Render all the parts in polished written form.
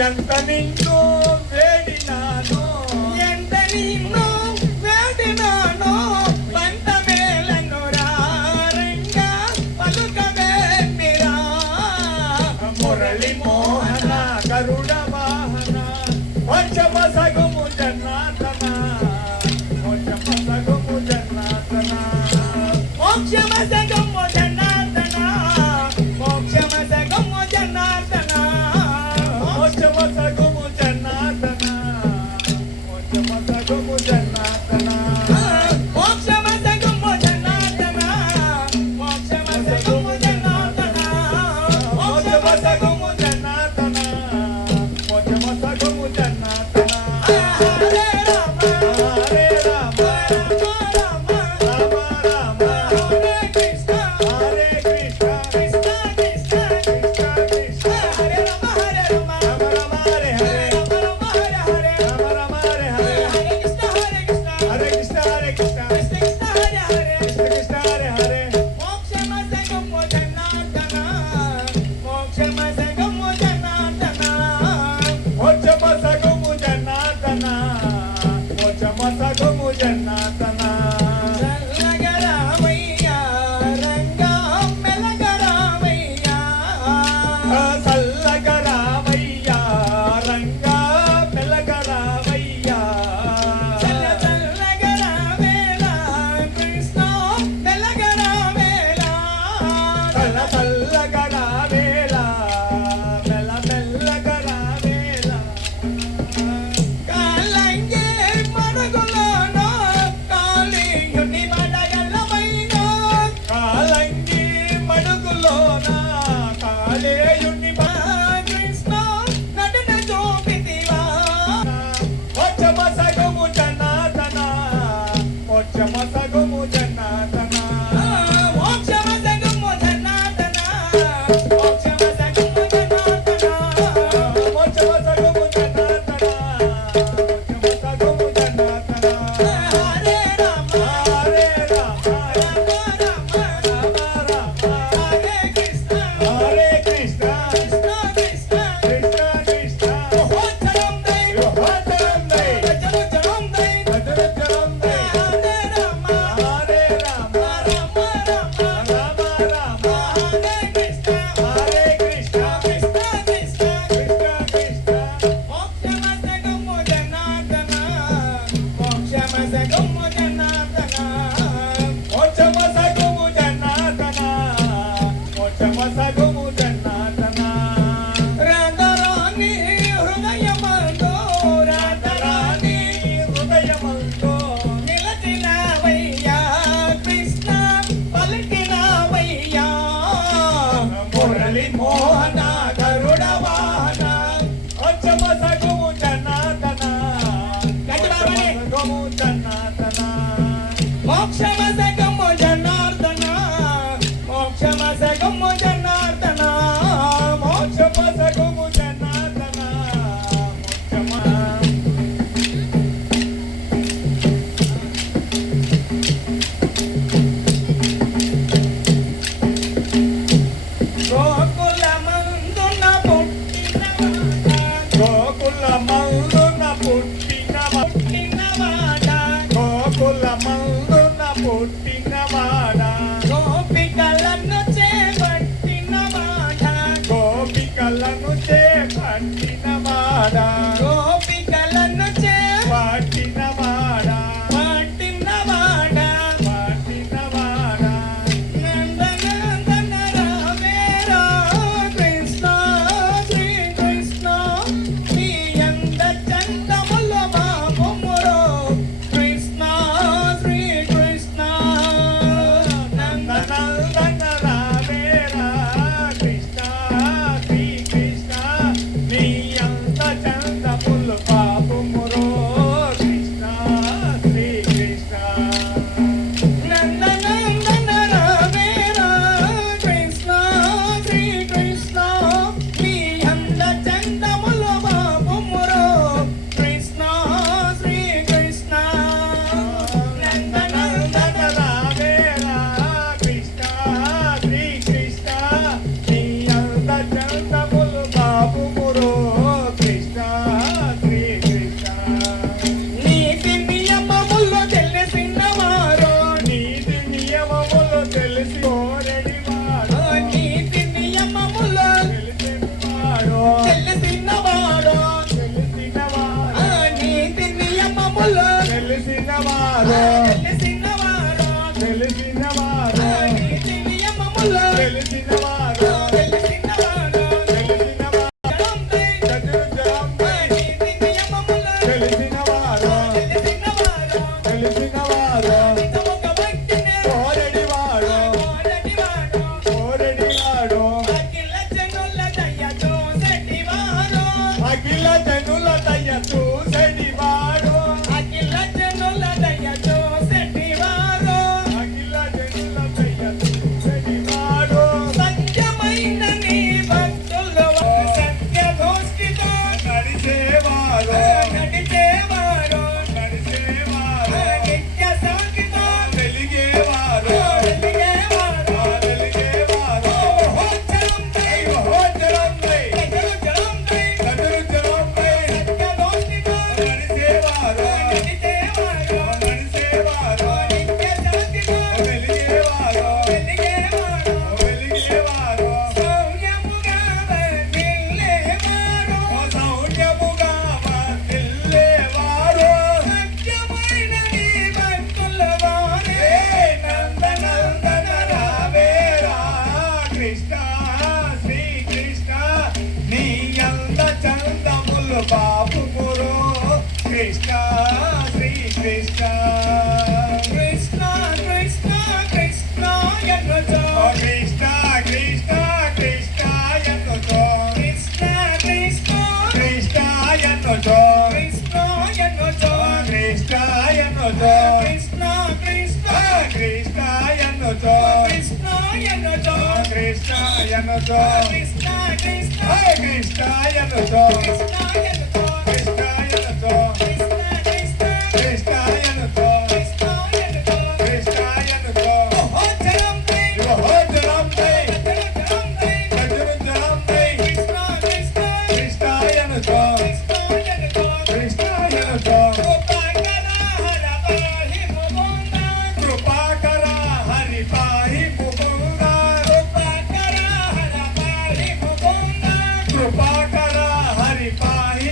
ఎంత నిన్ను వేడినానో ఎంత నిన్ను వేడినానో పంట మేలను రంగా పలుకవే మీరా మురళి మోహన గరుడ వాహన మోక్షమ సగుము జనార్దన మోక్షమ సగుము జనార్దన మోక్షమ సగము జనార్దన మోక్షమ సగము జనార్దన మోక్షమ సగుము జనార్దన మోక్షమ సగుము జనార్దన మోక్షమ సగము జనార్దన మోక్షమ సగము జనార్దన మోక్షమ సగుము జనార్దన మోక్షమ సగుము జనార్దన హరే రామ హరే రామ రామ రామ రామ రామ హరే కృష్ణ హరే కృష్ణ కృష్ణ కృష్ణ కృష్ణ కృష్ణ హరే రామ హరే రామ రామ రామ హరే హరే రామ రామ హరే హరే రామ రామ హరే హరే హరే కృష్ణ హరే కృష్ణ హరే కృష్ణ హరే కృష్ణ కృష్ణ కృష్ణ హరే హరే కృష్ణ కృష్ణ హరే హరే మోక్షమ సగము జనార్దన మోక్షమ సగము జనార్దన మోక్షమ సగుము జనార్దన మోక్షమ సగుము జనార్దన చల్లగరామయ్యా రంగా మెలగరామయ్యా చల్లగ రామయ్య రంగా మెలగ రామయ్య చల్లగరావేలా కృష్ణ మెలగరావేలా చల్ల చల్లగ రావేళ మెల్ల మెల్లగ రావేళ కాలంగే మడుగులోనో కాళీయుని మడగలమైనా కాలంగి మడుగులోన కాళేయుని కృష్ణ నటన చూపితివా మోక్షమ సగుము జనార్దన మోక్షమ సగుము జనార్దన మోక్షమ సగము జనార్దన మోక్షమ సగము జనార్దన మోక్షమ సగుము జనార్దన మోక్షమ సగుము జనార్దన హరే రామ హరే రామ రామ రామ రామ రామ హరే కృష్ణ హరే కృష్ణ కృష్ణ కృష్ణ కృష్ణ కృష్ణ మహోత్సవం దై యోగోత్తరం దై భజనం దై భజనచరం దై హరే రామ హరే రామ రామ రామ రామ రామ హరే కృష్ణ హరే కృష్ణ కృష్ణ కృష్ణ కృష్ణ కృష్ణ మోక్షమ సగము జనార్దన మోక్షమ సగము జనార్దన మోక్షమ సగుము జనార్దన మోక్షమ సగుము జనార్దన రాధరాణి హృదయమందో రాధరాణి హృదయమంతో నిలచినవయ్యా కృష్ణ పలికినవయ్యా మురళి మోహన గరుడ వాహన మోక్షమ సగుము జనార్దన మోక్షమ సగుము జనార్దన మోక్షమ సగము జనార్దన మోక్షమ సగము జనార్దన మోక్షమ సగుము జనార్దన మోక్షమ గోకులమందున పుట్టినవాడ గోకుల మందున పుట్టినవాడ గోకుల మందున పుట్టినవాడ గోపికలను చేపట్టినవాడ గోపికలను చేపట్టినవాడ గోపికలను పట్టినవాడ చేపట్టినవాడ పట్టినవాడ నందనందన రావేరా కృష్ణాయనుతో కృష్ణ కృష్ణ హరే కృష్ణాయనుతో కృష్ణాయనుతో కృష్ణాయనుతో కృష్ణ కృష్ణ కృష్ణాయనుతో కృష్ణాయనుతో కృష్ణాయనుతో మహోచ్చరం దై మహోజనం దై మహోచ్చరం దై గజరుజనం దై కృష్ణ కృష్ణ కృష్ణాయనుతో కృష్ణాయనుతో కృష్ణాయనుతో కృపాకర హర పాహి ముకుంద కృపాకర హరి పాహి ముకుంద కృపాకర హర పాహి ముకుంద కృపాకర హరి పాహి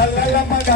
చల్లగా